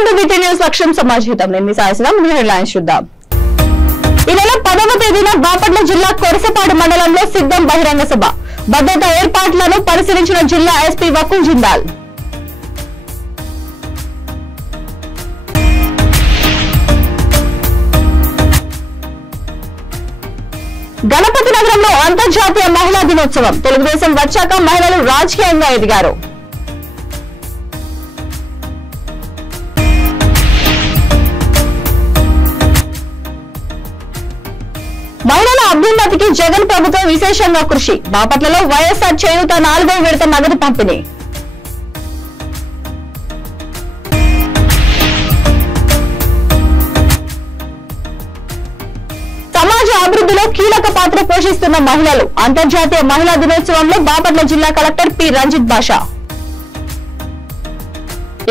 Welcome to వీటీ news లక్ష్యం సమాజహితం. నేను సాయిస్తున్నాం. Headlines చూద్దాం. ఈ నెల 10వ తేదీన బాపట్ల జిల్లా కొరసపాడు మండలంలో సిద్ధం బహిరంగ సభ. భద్రతా ఏర్పాట్లను పరిశీలించిన జిల్లా ఎస్పీ వకుల్ జిందాల్. గణపతి నగరంలో అంతర్జాతీయ మహిళా దినోత్సవం. తెలుగుదేశం వచ్చాక మహిళలు రాజకీయంగా ఎదిగారు. మహిళల అభ్యున్నతికి జగన్ ప్రభుత్వం విశేషంగా కృషి. బాపట్లలో వైఎస్ఆర్ చేయూత 4వ విడత నగదు పంపిణీ. సమాజ అభివృద్ధిలో కీలక పాత్ర పోషిస్తున్న మహిళలు. అంతర్జాతీయ మహిళా దినోత్సవంలో బాపట్ల జిల్లా కలెక్టర్ పి రంజిత్ బాషా.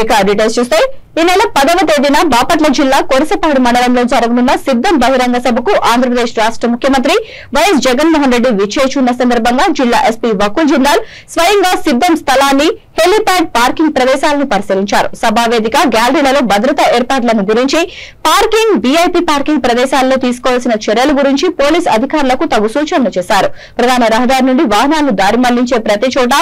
ఇక డీటెయిల్స్ చూస్తే ఈ నెల 10వ తేదీన బాపట్ల జిల్లా కొరసపాడు మండలంలో జరగనున్న సిద్ధం బహిరంగ సభకు ఆంధ్రప్రదేశ్ రాష్ట్ర ముఖ్యమంత్రి వైఎస్ జగన్మోహన్ రెడ్డి విచ్చేయనున్న సందర్భంగా జిల్లా ఎస్పీ వకుల్ జిందాల్ స్వయంగా సిద్ధం స్థలాన్ని, హెలీప్యాడ్, పార్కింగ్ ప్రదేశాలను పరిశీలించారు. సభావేదిక, గ్యాలరీలలో భద్రతా ఏర్పాట్లను గురించి, పార్కింగ్, వీఐపీ పార్కింగ్ ప్రదేశాల్లో తీసుకోవాల్సిన చర్యల గురించి పోలీస్ అధికారులకు తగు సూచనలు చేశారు. ప్రధాన రహదారి నుండి వాహనాలు దారి మళ్లించే ప్రతి చోట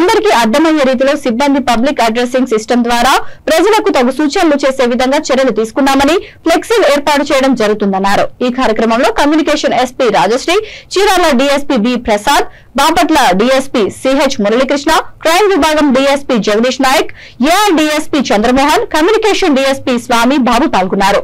అందరికీ అర్థమయ్యే రీతిలో సిబ్బంది పబ్లిక్ అడ్రసింగ్ సిస్టమ్ ద్వారా ప్రజలకు తగు సూచనలు చేసే విధంగా చర్యలు తీసుకున్నామని ఫ్లెక్సీలు ఏర్పాటు చేయడం జరుగుతుందన్నారు. ఈ కార్యక్రమంలో communication SP Rajasri, Chirala DSP B Prasad, Bapatla DSP CH Muralikrishna, crime విభాగం DSP Jagadish Nayak, AR DSP Chandramohan, communication DSP Swamy Babu పాల్గొన్నారు.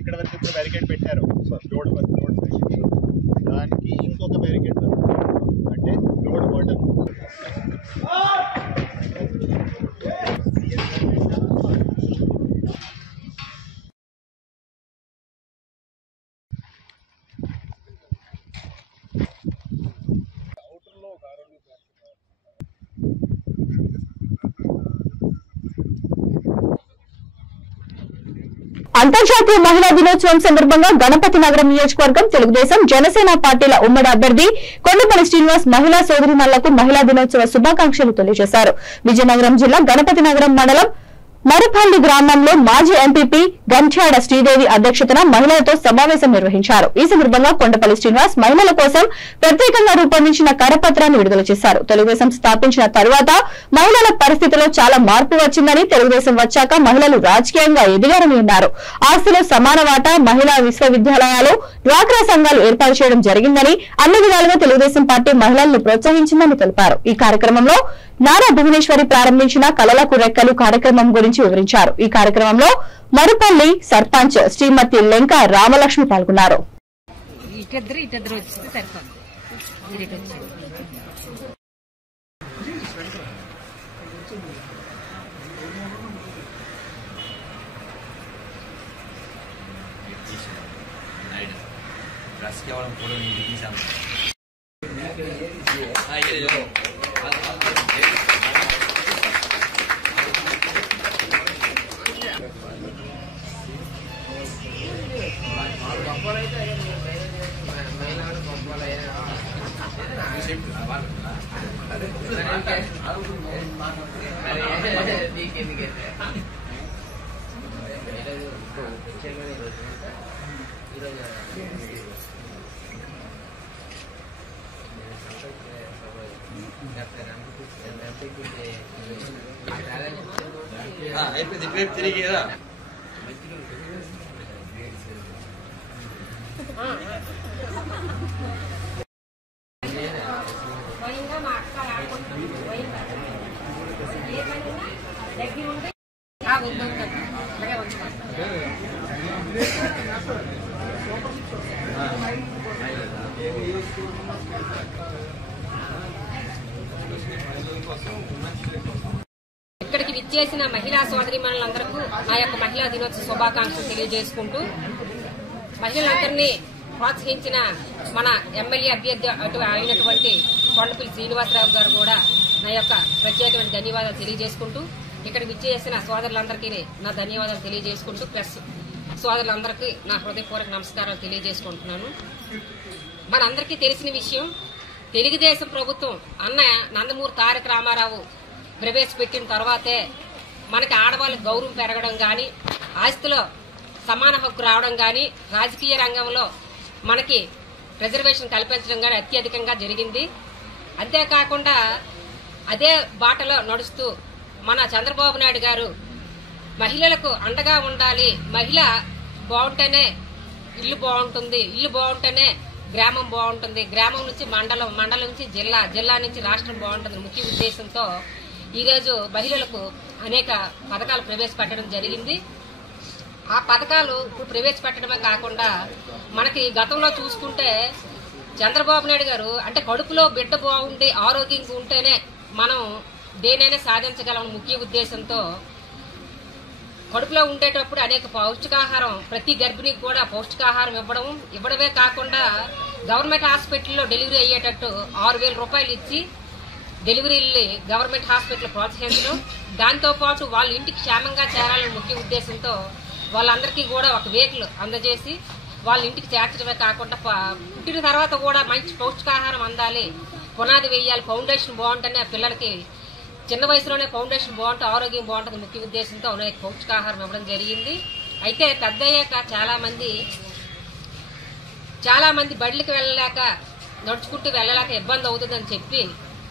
ఇక్కడ వరకు ఇప్పుడు బ్యారికేడ్ పెట్టారు. రోడ్ దానికి ఇంకొక బ్యారికేడ్ అంటే రోడ్ బోర్డర్. అంతర్జాతీయ మహిళా దినోత్సవం సందర్భంగా గణపతి నగరం నియోజకవర్గం తెలుగుదేశం, జనసేన పార్టీల ఉమ్మడి అభ్యర్థి కొండపల్లి శ్రీనివాస్ మహిళా సోదరీమణులకు మహిళా దినోత్సవ శుభాకాంక్షలు తెలియజేశారు. విజయనగరం జిల్లా గణపతి నగరం మండలం మరుపల్లి గ్రామంలో మాజీ ఎంపీపీ గంట్యాడ శ్రీదేవి అధ్యక్షతన మహిళలతో సమావేశం నిర్వహించారు. ఈ సందర్భంగా కొండపల్లి శ్రీనివాస్ మహిళల కోసం ప్రత్యేకంగా రూపొందించిన కరపత్రాన్ని విడుదల చేశారు. తెలుగుదేశం స్థాపించిన తరువాత మహిళల పరిస్థితిలో చాలా మార్పు వచ్చిందని, తెలుగుదేశం వచ్చాక మహిళలు రాజకీయంగా ఎదిగారని అన్నారు. ఆస్తిలో సమాన వాటా, మహిళా విశ్వవిద్యాలయాలు, డ్వాక్రా సంఘాలు ఏర్పాటు చేయడం జరిగిందని, అన్ని విధాలుగా తెలుగుదేశం పార్టీ మహిళలను ప్రోత్సహించిందని తెలిపారు. ఈ కార్యక్రమంలో నారా భువనేశ్వరి ప్రారంభించిన కళలకు రెక్కలు కార్యక్రమం గురించి వివరించారు. ఈ కార్యక్రమంలో మరుపల్లి సర్పంచ్ శ్రీమతి లెంక రామలక్ష్మి పాల్గొన్నారు. తిరిగిరా ఇక్కడికి విచ్చేసిన మహిళా సోదరీమణులందరికీ నా యొక్క మహిళా దినోత్సవ శుభాకాంక్షలు తెలియజేసుకుంటూ మహిళలందరినీ ప్రోత్సహించిన మన ఎమ్మెల్యే అభ్యర్థి అయినటువంటి కొండపల్లి శ్రీనివాసరావు గారు కూడా నా యొక్క ప్రత్యేకమైన ధన్యవాదాలు తెలియజేసుకుంటూ ఇక్కడ విచ్చేసిన సోదరులందరికీ నా ధన్యవాదాలు తెలియజేసుకుంటూ ప్రెస్ సోదరులందరికీ నా హృదయపూర్వక నమస్కారాలు తెలియజేసుకుంటున్నాను. మనందరికీ తెలిసిన విషయం, తెలుగుదేశం ప్రభుత్వం అన్న నందమూరి తారక రామారావు ప్రవేశపెట్టిన తర్వాతే మనకి ఆడవాళ్ళకి గౌరవం పెరగడం కానీ, ఆస్తిలో సమాన హక్కు రావడం కానీ, రాజకీయ రంగంలో మనకి రిజర్వేషన్ కల్పించడం కానీ అత్యధికంగా జరిగింది. అంతేకాకుండా అదే బాటలో నడుస్తూ మన చంద్రబాబు నాయుడు గారు మహిళలకు అండగా ఉండాలి, మహిళ బాగుంటేనే ఇల్లు బాగుంటుంది, ఇల్లు బాగుంటేనే గ్రామం బాగుంటుంది, గ్రామం నుంచి మండలం, మండలం నుంచి జిల్లా, జిల్లా నుంచి రాష్ట్రం బాగుంటుంది ముఖ్య ఉద్దేశంతో ఈరోజు మహిళలకు అనేక పథకాలు ప్రవేశపెట్టడం జరిగింది. ఆ పథకాలు ఇప్పుడు ప్రవేశపెట్టడమే కాకుండా మనకి గతంలో చూసుకుంటే చంద్రబాబు నాయుడు గారు అంటే కడుపులో బిడ్డ బాగుండి ఆరోగ్యంగా ఉంటేనే మనం దేనైనా సాధించగలం ముఖ్య ఉద్దేశంతో కడుపులో ఉండేటప్పుడు అనేక పౌష్టికాహారం ప్రతి గర్భిణికి కూడా పౌష్టికాహారం ఇవ్వడమే కాకుండా గవర్నమెంట్ హాస్పిటల్లో డెలివరీ అయ్యేటట్టు 6,000 రూపాయలు ఇచ్చి డెలివరీల్ని గవర్నమెంట్ హాస్పిటల్ ప్రోత్సహించడం, దాంతోపాటు వాళ్ళ ఇంటికి క్షేమంగా చేరాలని ముఖ్య ఉద్దేశంతో వాళ్ళందరికీ కూడా ఒక వెహికల్ అందజేసి వాళ్ళ ఇంటికి చేర్చడమే కాకుండా పుట్టిన తర్వాత కూడా మంచి పౌష్టికాహారం అందాలి, పునాది వేయాలి, ఫౌండేషన్ బాగుంటేనే పిల్లలకి చిన్న వయసులోనే ఫౌండేషన్ బాగుంటే ఆరోగ్యం బాగుంటుంది ముఖ్య ఉద్దేశంతో అనేక పౌష్టికాహారం ఇవ్వడం జరిగింది. అయితే పెద్ద అయ్యాక చాలా మంది బడికి వెళ్ళలేక నడుచుకుంటూ వెళ్ళలేక ఇబ్బంది అవుతుందని చెప్పి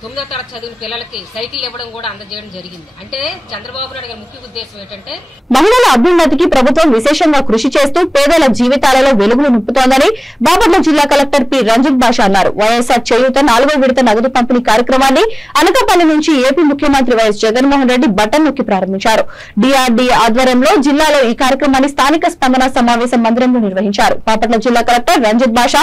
9వ తరగతి చదివిన పిల్లలకి సైకిల్ ఇవ్వడం కూడా అందజేయడం జరిగింది. అంటే చంద్రబాబు నాయుడు గారి ముఖ్య ఉద్దేశం ఏంటంటే మహిళల అభ్యున్నతికి ప్రభుత్వం విశేషంగా కృషి చేస్తూ పేదల జీవితాలలో వెలుగులు నింపుతోందని బాపట్ల జిల్లా కలెక్టర్ పి రంజిత్ భాష అన్నారు. వైఎస్ఆర్ చేయూత 4వ విడత నగదు పంపిణీ కార్యక్రమాన్ని అనకాపల్లి నుంచి ఏపీ ముఖ్యమంత్రి వైఎస్ జగన్మోహన్ రెడ్డి బటన్ నొక్కి ప్రారంభించారు. డిఆర్డీఏ ఆధ్వర్యంలో జిల్లాలో ఈ కార్యక్రమాన్ని స్థానిక స్పందన సమావేశ మందిరంలో నిర్వహించారు. బాపట్ల జిల్లా కలెక్టర్ రంజిత్ భాష,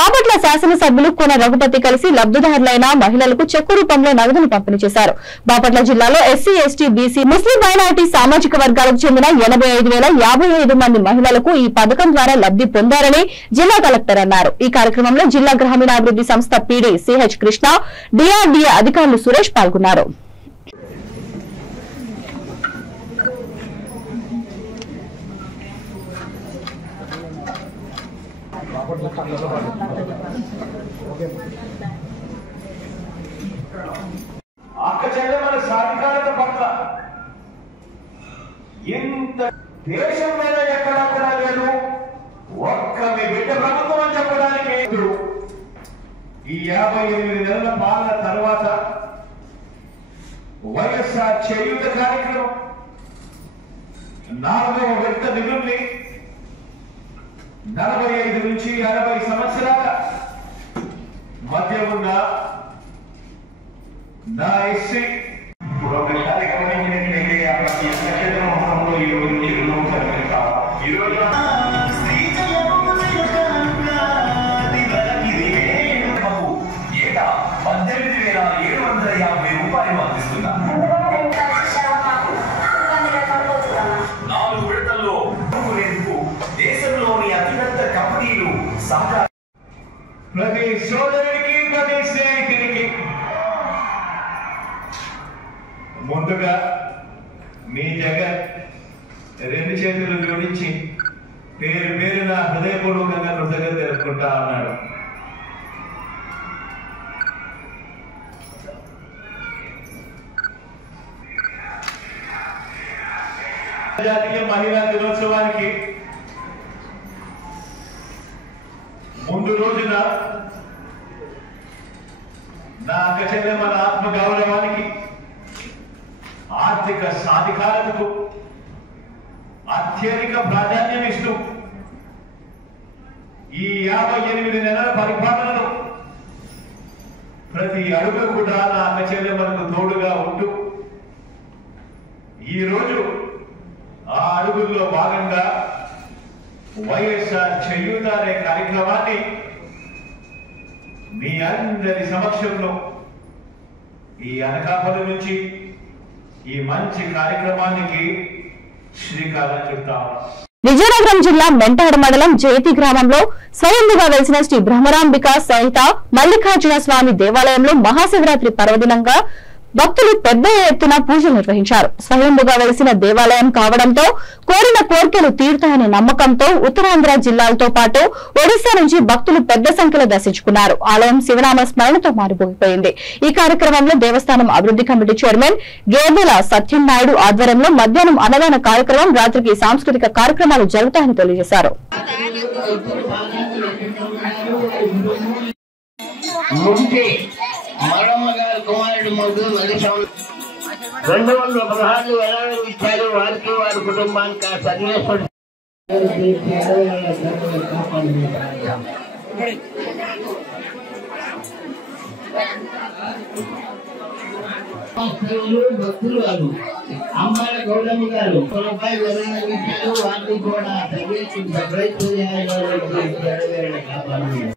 బాపట్ల శాసనసభ్యులు కోన రఘుపతి కలిసి లబ్దిదారులైన మహిళలకు చెక్కు రూపంలో నగదును పంపిణీ చేశారు. బాపట్ల జిల్లాలో ఎస్సీ, ఎస్టీ, బీసీ, ముస్లిం మైనారిటీ సామాజిక వర్గాలకు చెందిన 85,055 మంది మహిళలకు ఈ పథకం ద్వారా లబ్ది పొందారని జిల్లా కలెక్టర్ అన్నారు. ఈ కార్యక్రమంలో జిల్లా గ్రామీణాభివృద్ధి సంస్థ పీడీ సిహెచ్ కృష్ణ, డిఆర్డీఏ అధికారులు సురేష్ పాల్గొన్నారు. అక్క చెల్లెమ్మల సాధికారత పట్ల ఇంత దేశం మీద ఎక్కడక్కడ లేదు, ఒక్క మీ బిడ్డ ప్రభుత్వం అని చెప్పడానికి ఈ 58 నెలల పాలన తర్వాత వైఎస్ఆర్ చేయూత కార్యక్రమం 4వ విడత నిధుల్ని 45 నుంచి 60 సంవత్సరాల మధ్య ఉన్న నా ఎస్సీ ఒకసారి గమనించినట్లయితే ఈ నక్షత్ర మొత్తంలో ఈ రోజు ఏటా 18,750 రూపాయలు అందిస్తున్నారు. 4 విడతల్లో దేశంలోని అతిపెద్ద కంపెనీలు సహకారం ప్రతి సోదరుడికి ప్రతి స్నేహితుడికి ముందుగా మీ జగన్ 2 చేతులు జోడించి పేరు పేరున హృదయపూర్వకంగా కృతజ్ఞత తెలుపుకుంటా అన్నాడు. జాతీయ మహిళా దినోత్సవానికి ముందు రోజున నా అక్క చెల్లెమ్మల ఆత్మ గౌరవానికి, ఆర్థిక సాధికారతకు అత్యధిక ప్రాధాన్యం ఇస్తూ ఈ 58 నెలల పరిపాలనలో ప్రతి అడుగు కూడా నా అక్క చెల్లెమ్మలకు తోడుగా ఉంటూ ఈ రోజు ఆ అడుగుల్లో భాగంగా వైఎస్ఆర్ చేయూత అనే కార్యక్రమాన్ని మీ అందరి సమక్షంలో ఈ అనకాపల్లి నుంచి ఈ మంచి కార్యక్రమానికి శ్రీకారం చుడతాం. విజయనగరం జిల్లా మెంటాడ మండలం జయతి గ్రామంలో స్వయంగా వెలిసిన శ్రీ బ్రహ్మరాంబిక సహిత మల్లికార్జున స్వామి దేవాలయంలో మహాశివరాత్రి పర్వదినంగా భక్తులు పెద్ద ఎత్తున పూజలు నిర్వహించారు. స్వయంగా వెలిసిన దేవాలయం కావడంతో కోరిన కోరికలు తీరుతాయనే నమ్మకంతో ఉత్తరాంధ్ర జిల్లాలతో పాటు ఒడిశా నుంచి భక్తులు పెద్ద సంఖ్యలో దర్శించుకున్నారు. ఆలయం శివనామ స్మరణతో మారిపోయింది. ఈ కార్యక్రమంలో దేవస్థానం అభివృద్ధి కమిటీ చైర్మన్ గేదెల సత్యనాయుడు ఆధ్వర్యంలో మధ్యాహ్నం అన్నదాన కార్యక్రమం, రాత్రికి సాంస్కృతిక కార్యక్రమాలు జరుగుతాయని తెలియజేశారు. మరమ్మగారు కుమారుడు ముందు 216 వేల ఇచ్చారు. వారికి వారి కుటుంబానికి సర్వేశ్వరుడు భక్తులు వారు అమ్మాయి గౌరమ్మ గారు రూపాయి విరాళం ఇచ్చారు. వారికి కూడా సర్వేశ్వరుడు కాపాడు.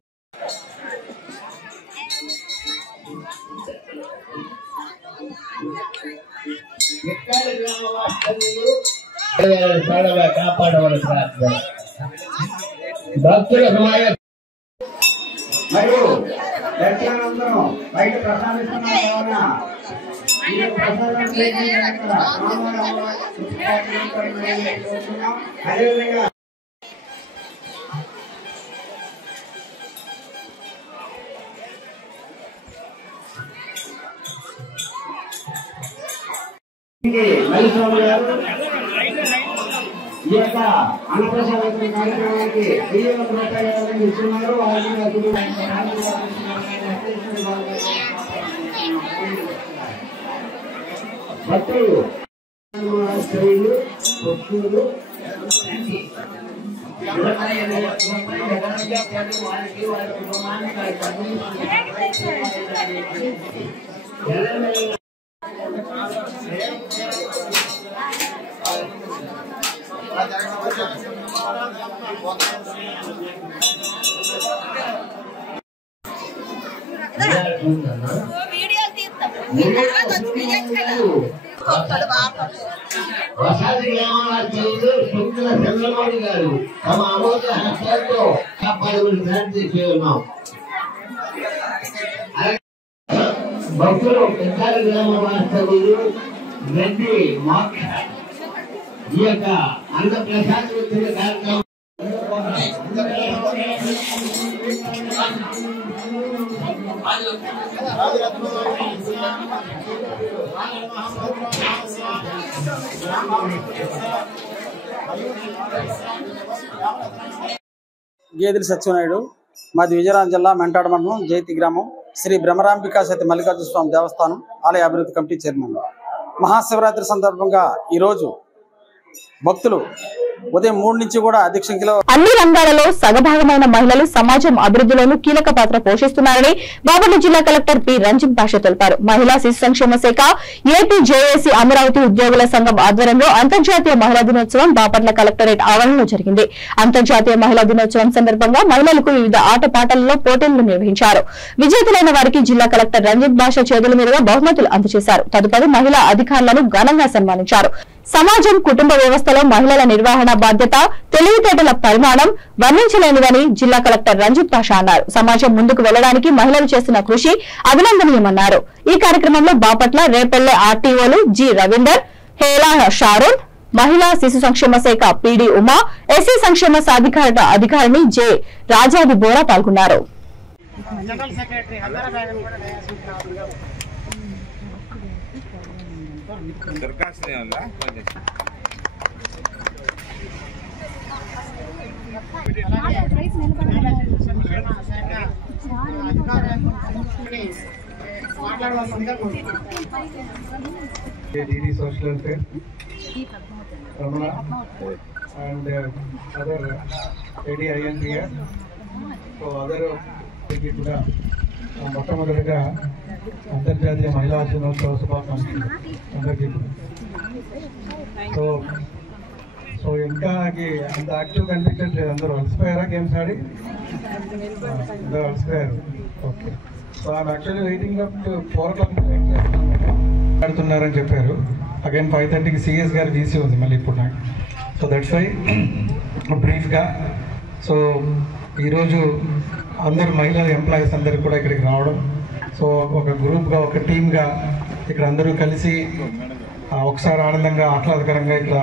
కాపాడవలసిన భక్తుల సమాజం మరియు దర్శనందరం బయట ప్రసాదిస్తున్నాం కావున ఈ ప్రసాదం అదేవిధంగా మల్లిస్వామి గారు ఈ యొక్క అన్నప్రసాద కార్యక్రమానికి 1000 రూపాయలు ఇస్తున్నారు. భక్తులు స్త్రీలు పురుషులు వారికి వారి కుటుంబానికి వసాది గ్రామాధ్యయులు శుక్ల చంద్రమౌళి గారు తమ అమోఘ హస్తాలతో కాపాడమని ప్రార్థిస్తూ ఉన్నాం. భక్తులు పెద్దారి గ్రామ వాస్తవ్యులు రెడ్డి మోక్ష ఈ యొక్క అన్నప్రసాద కార్యక్రమం గేదెల సత్యనాయుడు, మాది విజయనగరం జిల్లా మెంటాడ మండలం జయతి గ్రామం, శ్రీ బ్రహ్మరాంబిక సహిత మల్లికార్జున స్వామి దేవస్థానం ఆలయ అభివృద్ధి కమిటీ చైర్మన్. మహాశివరాత్రి సందర్భంగా ఈరోజు భక్తులు ఉదయం 3 నుంచి కూడా అధిక సంఖ్యలో అన్ని రంగాలలో సగభాగమైన మహిళలు సమాజం అభివృద్ధిలోనూ కీలక పాత్ర పోషిస్తున్నారని బాపట్ల జిల్లా కలెక్టర్ పి రంజిత్ భాష తెలిపారు. మహిళా శిశు సంక్షేమ శాఖ, ఏపీ జేఏసీ అమరావతి ఉద్యోగుల సంఘం ఆధ్వర్యంలో అంతర్జాతీయ మహిళా దినోత్సవం బాపట్ల కలెక్టరేట్ ఆవరణలో జరిగింది. అంతర్జాతీయ మహిళా దినోత్సవం సందర్భంగా మహిళలకు వివిధ ఆటపాటలలో పోటీలు నిర్వహించారు. విజేతలైన వారికి జిల్లా కలెక్టర్ రంజిత్ భాష చేతుల మీదుగా బహుమతులు అందజేశారు. తదుపరి మహిళా అధికారులను ఘనంగా సన్మానించారు. సమాజం, కుటుంబ వ్యవస్థలో మహిళల నిర్వహణ బాధ్యత, తెలివితేటల పరిమాణం వర్ణించలేనిదని జిల్లా కలెక్టర్ రంజిత్ భాషా అన్నారు. సమాజం ముందుకు వెళ్లడానికి మహిళలు చేస్తున్న కృషి అభినందనీయమన్నారు. ఈ కార్యక్రమంలో బాపట్ల, రేపల్లె ఆర్టీఓలు జి రవీందర్, హేలా షారూన్, మహిళా శిశు సంక్షేమ శాఖ పీడీ ఉమా, ఎస్సీ సంక్షేమ సాధికారత అధికారిని జె రాజాది బోరా పాల్గొన్నారు. దరఖాస్తు DD Social Welfare, Ramana, and other ADINPS. So other కూడా మొట్టమొదటిగా అంతర్జాతీయ మహిళా దినోత్సవ శుభాకాంక్షలు అందరికీ. సో ఇంకా అంత యాక్టివ్ కనిపించట్లేదు, అందరూ అలసిపోయారా గేమ్స్ ఆడి? అందరూ అలసిపోయారు. Okay, so I'm actually waiting up to 4 o'clock ఆడుతున్నారని చెప్పారు. అగైన్ 5:30కి సిఎస్ గారి వీసీ ఉంది మళ్ళీ ఇప్పుడు నాకు. సో దట్స్ వై బ్రీఫ్గా. సో ఈరోజు అందరు మహిళా ఎంప్లాయీస్ అందరు కూడా ఇక్కడికి రావడం, సో ఒక గ్రూప్గా ఒక టీమ్గా ఇక్కడ అందరూ కలిసి ఒకసారి ఆనందంగా ఆహ్లాదకరంగా ఇక్కడ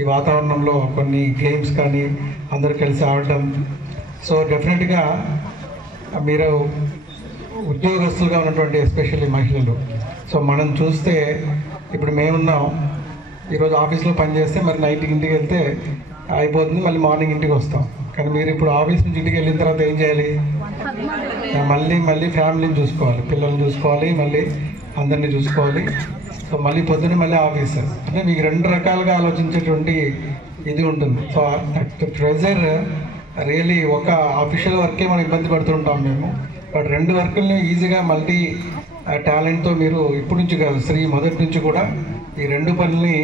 ఈ వాతావరణంలో కొన్ని గేమ్స్ కానీ అందరూ కలిసి ఆడటం. సో డెఫినెట్గా మీరు ఉద్యోగస్తులుగా ఉన్నటువంటి ఎస్పెషల్లీ మహిళలు, సో మనం చూస్తే ఇప్పుడు మేమున్నాం, ఈరోజు ఆఫీస్లో పనిచేస్తే మరి నైట్ ఇంటికి వెళ్తే అయిపోతుంది, మళ్ళీ మార్నింగ్ ఇంటికి వస్తాం. కానీ మీరు ఇప్పుడు ఆఫీస్ నుంచి ఇంటికి వెళ్ళిన తర్వాత ఏం చేయాలి? మళ్ళీ ఫ్యామిలీని చూసుకోవాలి, పిల్లల్ని చూసుకోవాలి, మళ్ళీ అందరినీ చూసుకోవాలి. సో మళ్ళీ పొద్దున్నే మళ్ళీ ఆఫీస్, అంటే మీకు 2 రకాలుగా ఆలోచించేటువంటి ఇది ఉంటుంది. సో ప్రెజర్ రియలీ ఒక అఫీషియల్ వర్కే మనం ఇబ్బంది పడుతుంటాం మేము, బట్ 2 వర్కుల్ని ఈజీగా మల్టీ టాలెంట్తో మీరు ఇప్పటి నుంచి కాదు, మొదటి నుంచి కూడా ఈ 2 పనుల్ని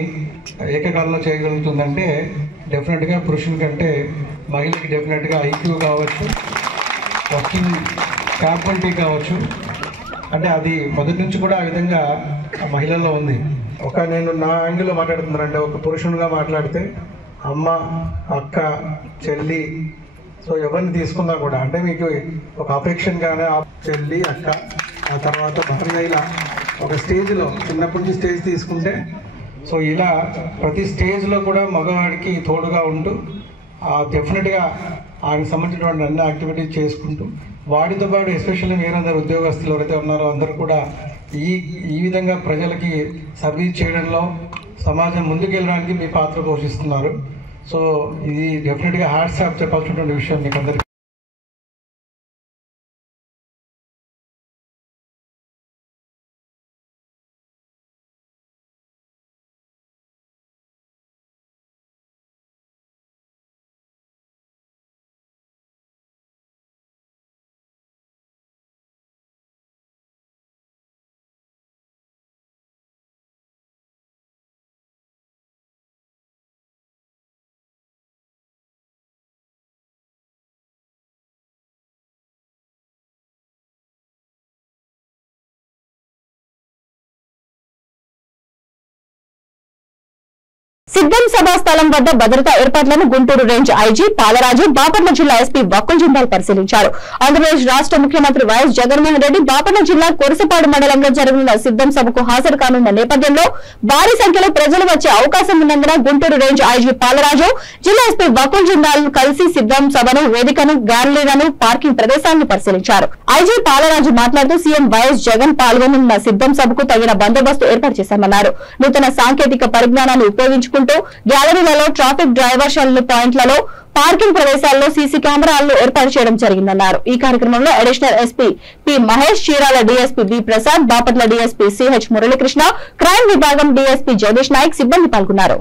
ఏకకాలంలో చేయగలుగుతుందంటే డెఫినెట్గా పురుషుని కంటే మహిళకి డెఫినెట్గా ఐక్యూ కావచ్చు, వర్కింగ్ క్యాపబిలిటీ కావచ్చు, అంటే అది మొదటి నుంచి కూడా ఆ విధంగా మహిళల్లో ఉంది. నేను నా యాంగిల్లో మాట్లాడుతున్నానంటే ఒక పురుషునిగా మాట్లాడితే అమ్మ, అక్క, చెల్లి, సో ఎవరిని తీసుకున్నా కూడా అంటే మీకు ఒక అఫెక్షన్గానే చెల్లి, అక్క, ఆ తర్వాత భార్య, ఇలా ఒక స్టేజ్లో చిన్నప్పటి నుంచి స్టేజ్ తీసుకుంటే, సో ఇలా ప్రతి స్టేజ్లో కూడా మగవాడికి తోడుగా ఉంటూ డెఫినెట్గా ఆయనకు సంబంధించినటువంటి అన్ని యాక్టివిటీస్ చేసుకుంటూ వాటితో పాటు ఎస్పెషల్లీ మీరందరూ ఉద్యోగస్తులు ఎవరైతే ఉన్నారో అందరూ కూడా ఈ విధంగా ప్రజలకి సర్వీస్ చేయడంలో సమాజం ముందుకెళ్ళడానికి మీ పాత్ర పోషిస్తున్నారు. సో ఇది డెఫినెట్గా హ్యాట్స్ ఆఫ్ చెప్పాల్సినటువంటి విషయం మీకు అందరికీ. సిద్ధం సభా స్థలం వద్ద భద్రతా ఏర్పాట్లను గుంటూరు రేంజ్ ఐజీ పాలరాజు, బాపట్ల జిల్లా ఎస్పీ వకుల్ జిందాల్ పరిశీలించారు. ఆంధ్రప్రదేశ్ రాష్ట ముఖ్యమంత్రి వైఎస్ జగన్మోహన్ రెడ్డి బాపట్ల జిల్లా కొరసపాడు మండలంలో జరగనున్న సిద్ధం సభకు హాజరు కానున్న నేపథ్యంలో భారీ సంఖ్యలో ప్రజలు వచ్చే అవకాశం ఉన్నందున గుంటూరు రేంజ్ ఐజీ పాలరాజు, జిల్లా ఎస్పీ వకుల్ జిందాల్ కలిసి సిద్ధం సభను, వేదికను, గ్యాలరీలను, పార్కింగ్ ప్రదేశాలను పరిశీలించారు. ఐజీ పాలరాజు మాట్లాడుతూ సీఎం వైఎస్ జగన్ పాల్గొనున్న సిద్ధం సభకు తగిన బందోబస్తు ఏర్పాటు చేశామన్నారు. నూతన సాంకేతిక పరిజ్ఞానాన్ని ఉపయోగించుకుంటూ గ్యాలరీలలో, ట్రాఫిక్ డైవర్షన్ పాయింట్లలో, పార్కింగ్ ప్రదేశాల్లో సీసీ కెమెరాలను ఏర్పాటు చేయడం జరిగిందన్నారు. ఈ కార్యక్రమంలో additional SP P Mahesh, Chirala DSP B Prasad, Bapatla DSP CH Muralikrishna, crime విభాగం డీఎస్పీ జగదీష్ నాయక్ సిబ్బంది పాల్గొన్నారు.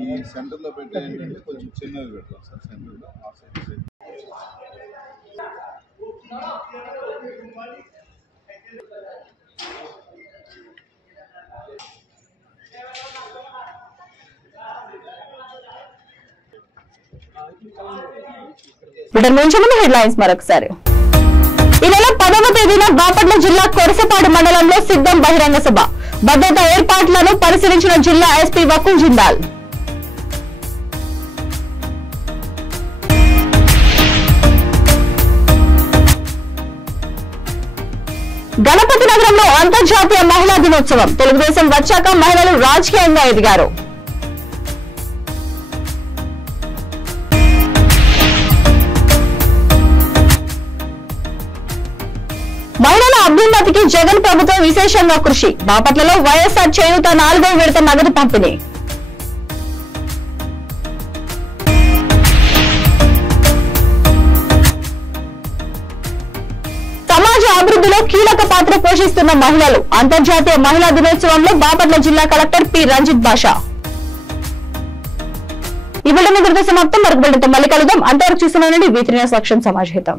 ఈ సెంటర్లో పెట్టే ఏంటంటే కొంచెం చిన్నవి పెడతాం సార్ సెంటర్లో. ఆ సైడ్ హెడ్లైన్స్ మరొకసారి. ఈ నెల 10వ తేదీన బాపట్ల జిల్లా కొరసపాడు మండలంలో సిద్ధం బహిరంగ సభ. భద్రతా ఏర్పాట్లను పరిశీలించిన జిల్లా ఎస్పీ వకుల్ జిందాల్. గణపతి నగరంలో అంతర్జాతీయ మహిళా దినోత్సవం. తెలుగుదేశం వచ్చాక మహిళలు రాజకీయంగా ఎదిగారు. మహిళల అభ్యున్నతికి జగన్ ప్రభుత్వం విశేషంగా కృషి. బాపట్లలో వైఎస్ఆర్ చేయూత 4వ విడత నగదు పంపిణీ. సమాజ అభివృద్ధిలో కీలక పాత్ర పోషిస్తున్న మహిళలు. అంతర్జాతీయ మహిళా దినోత్సవంలో బాపట్ల జిల్లా కలెక్టర్ పి రంజిత్ బాషా. ఈ బులెటిన్ సమాప్తం. మరొక బులెటిన్తో మళ్ళీ కలుద్దాం. అంతవరకు చూస్తున్నానండి V3 న్యూస్ లక్ష్యం సమాజహితం.